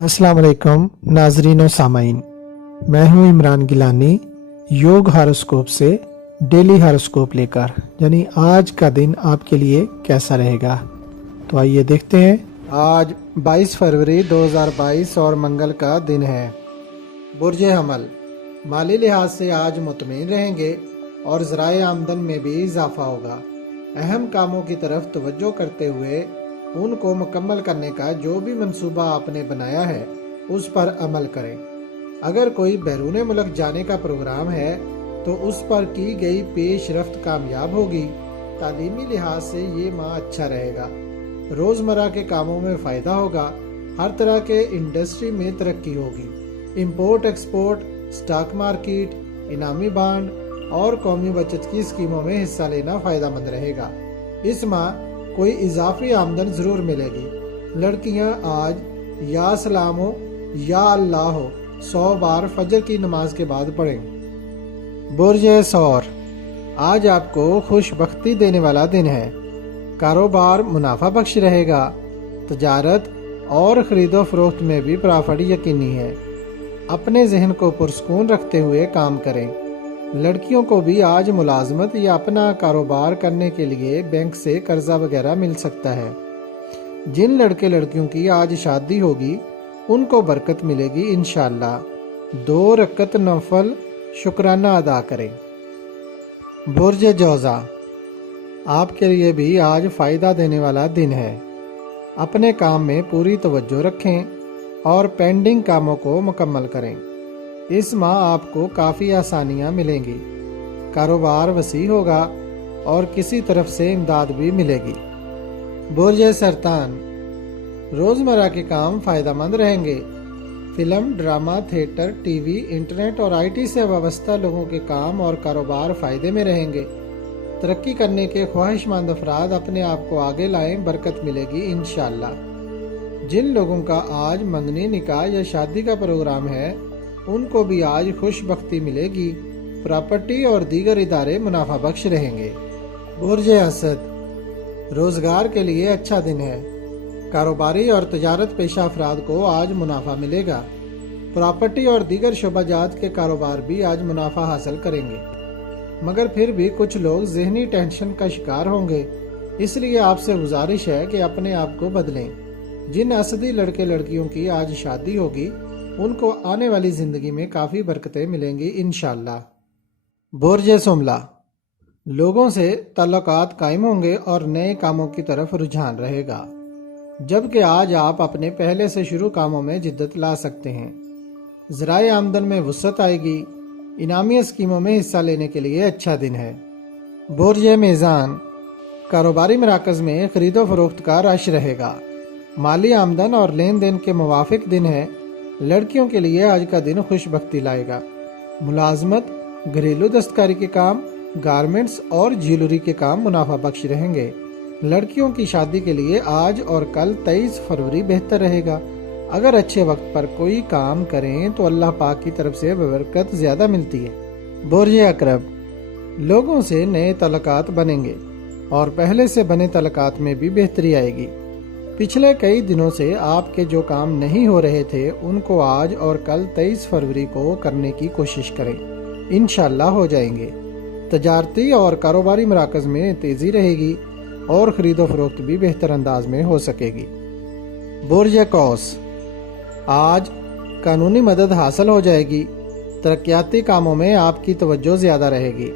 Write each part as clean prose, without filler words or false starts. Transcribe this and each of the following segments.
अस्सलाम वालेकुम नाजरीन और सामाइन। मैं हूं इमरान गिलानी, योग हॉरोस्कोप से डेली हॉरोस्कोप लेकर, यानी आज का दिन आपके लिए कैसा रहेगा। तो आइए देखते हैं। आज 22 फरवरी 2022 और मंगल का दिन है। बुर्ज हमल, माली लिहाज से आज मुतमईन रहेंगे और ज़राए आमदन में भी इजाफा होगा। अहम कामों की तरफ तवज्जो करते हुए उनको मुकम्मल करने का जो भी मंसूबा आपने बनाया है उस पर अमल करें। अगर कोई बैरून मुल्क जाने का प्रोग्राम है तो उस पर की गई पेश रफ्त कामयाब होगी। तालीमी लिहाज से ये माह अच्छा रहेगा। रोज़मर्रा के कामों में फ़ायदा होगा। हर तरह के इंडस्ट्री में तरक्की होगी। इंपोर्ट एक्सपोर्ट, स्टॉक मार्केट, इनामी बांड और कौमी बचत की स्कीमों में हिस्सा लेना फ़ायदा मंद रहेगा। इस माह कोई इजाफी आमदन ज़रूर मिलेगी। लड़कियां आज या सलाम हो या अल्लाह हो 100 बार फजर की नमाज के बाद पढ़ें। बुर्ज सौर, आज आपको खुशबख्ती देने वाला दिन है। कारोबार मुनाफा बख्श रहेगा। तजारत और ख़रीदो फरोख्त में भी प्रॉफिट यकीनी है। अपने जहन को पुरस्कून रखते हुए काम करें। लड़कियों को भी आज मुलाजमत या अपना कारोबार करने के लिए बैंक से कर्जा वगैरह मिल सकता है। जिन लड़के लड़कियों की आज शादी होगी उनको बरकत मिलेगी इंशाअल्लाह। 2 रकत नफल शुक्राना अदा करें। बुर्ज जौज़ा, आपके लिए भी आज फ़ायदा देने वाला दिन है। अपने काम में पूरी तवज्जो रखें और पेंडिंग कामों को मुकम्मल करें। इस माह आपको काफ़ी आसानियाँ मिलेंगी। कारोबार वसी होगा और किसी तरफ से इमदाद भी मिलेगी। बुर्ज सरतान, रोज़मर्रा के काम फ़ायदेमंद रहेंगे। Film, drama, theatre, TV, internet और आईटी से वाबस्ता लोगों के काम और कारोबार फ़ायदे में रहेंगे। तरक्की करने के ख्वाहिशमंद अफराद अपने आप को आगे लाएं, बरकत मिलेगी इंशाअल्लाह। जिन लोगों का आज मंगनी, निकाह या शादी का प्रोग्राम है उनको भी आज खुशबख्ती मिलेगी। प्रॉपर्टी और दीगर इदारे मुनाफा बख्श रहेंगे। बुर्ज असद, रोजगार के लिए अच्छा दिन है। कारोबारी और तजारत पेशा अफराद को आज मुनाफा मिलेगा। प्रॉपर्टी और दीगर शोबाजात के कारोबार भी आज मुनाफा हासिल करेंगे, मगर फिर भी कुछ लोग जहनी टेंशन का शिकार होंगे। इसलिए आपसे गुजारिश है कि अपने आप को बदलें। जिन असदी लड़के लड़कियों की आज शादी होगी उनको आने वाली ज़िंदगी में काफ़ी बरकतें मिलेंगी इंशाअल्लाह। बुर्ज सुमला, लोगों से ताल्लुकात कायम होंगे और नए कामों की तरफ रुझान रहेगा, जबकि आज आप अपने पहले से शुरू कामों में जिद्दत ला सकते हैं। ज़राए आमदन में वुसअत आएगी। इनामी स्कीमों में हिस्सा लेने के लिए अच्छा दिन है। बुर्ज मीज़ान, कारोबारी मराकज़ में ख़रीदो फरोख्त का रश रहेगा। माली आमदन और लेन देन के मुवाफिक दिन है। लड़कियों के लिए आज का दिन खुशबख्ती लाएगा। मुलाजमत, घरेलू दस्तकारी के काम, गारमेंट्स और ज्वेलरी के काम मुनाफा बख्श रहेंगे। लड़कियों की शादी के लिए आज और कल 23 फरवरी बेहतर रहेगा। अगर अच्छे वक्त पर कोई काम करें तो अल्लाह पाक की तरफ से बरकत ज़्यादा मिलती है। बुर्ज अकरब, लोगों से नए तल्लुकात बनेंगे और पहले से बने तल्लुकात में भी बेहतरी आएगी। पिछले कई दिनों से आपके जो काम नहीं हो रहे थे उनको आज और कल 23 फरवरी को करने की कोशिश करें, इंशाअल्लाह हो जाएंगे। तजारती और कारोबारी मराकज़ में तेज़ी रहेगी और ख़रीदो फरोख्त भी बेहतर अंदाज में हो सकेगी। बुर्ज कौस, आज कानूनी मदद हासिल हो जाएगी। तरक्याती कामों में आपकी तवज्जो ज़्यादा रहेगी।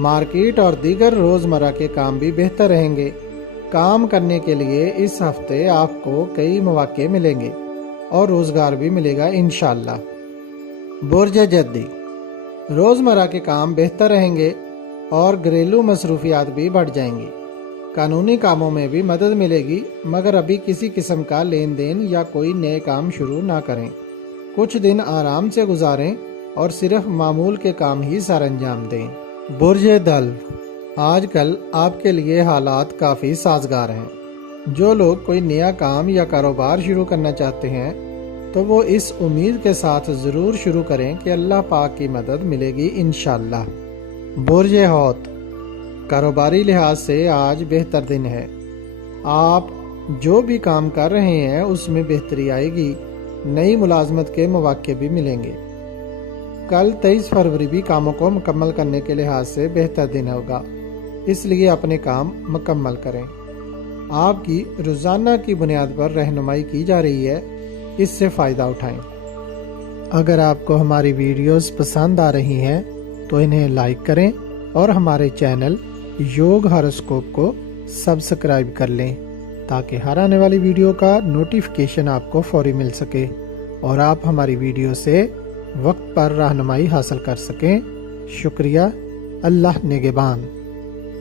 मार्केट और दीगर रोज़मर्रा के काम भी बेहतर रहेंगे। काम करने के लिए इस हफ्ते आपको कई मौके मिलेंगे और रोज़गार भी मिलेगा इंशाअल्लाह। बुर्ज जद्दी, रोज़मर्रा के काम बेहतर रहेंगे और घरेलू मसरूफियात भी बढ़ जाएंगी। कानूनी कामों में भी मदद मिलेगी, मगर अभी किसी किस्म का लेन देन या कोई नए काम शुरू ना करें। कुछ दिन आराम से गुजारें और सिर्फ मामूल के काम ही सर अंजाम दें। बुर्ज दल्व, आजकल आपके लिए हालात काफ़ी साजगार हैं। जो लोग कोई नया काम या कारोबार शुरू करना चाहते हैं तो वो इस उम्मीद के साथ ज़रूर शुरू करें कि अल्लाह पाक की मदद मिलेगी इंशाअल्लाह। बुर्ज हौत, कारोबारी लिहाज से आज बेहतर दिन है। आप जो भी काम कर रहे हैं उसमें बेहतरी आएगी। नई मुलाजमत के मौके भी मिलेंगे। कल 23 फरवरी भी कामों को मुकम्मल करने के लिहाज से बेहतर दिन होगा, इसलिए अपने काम मुकम्मल करें। आपकी रोज़ाना की बुनियाद पर रहनुमाई की जा रही है, इससे फ़ायदा उठाएं। अगर आपको हमारी वीडियोस पसंद आ रही हैं तो इन्हें लाइक करें और हमारे चैनल योग हॉरोस्कोप को सब्सक्राइब कर लें, ताकि हर आने वाली वीडियो का नोटिफिकेशन आपको फौरी मिल सके और आप हमारी वीडियो से वक्त पर रहनुमाई हासिल कर सकें। शुक्रिया। अल्लाह निगहबान।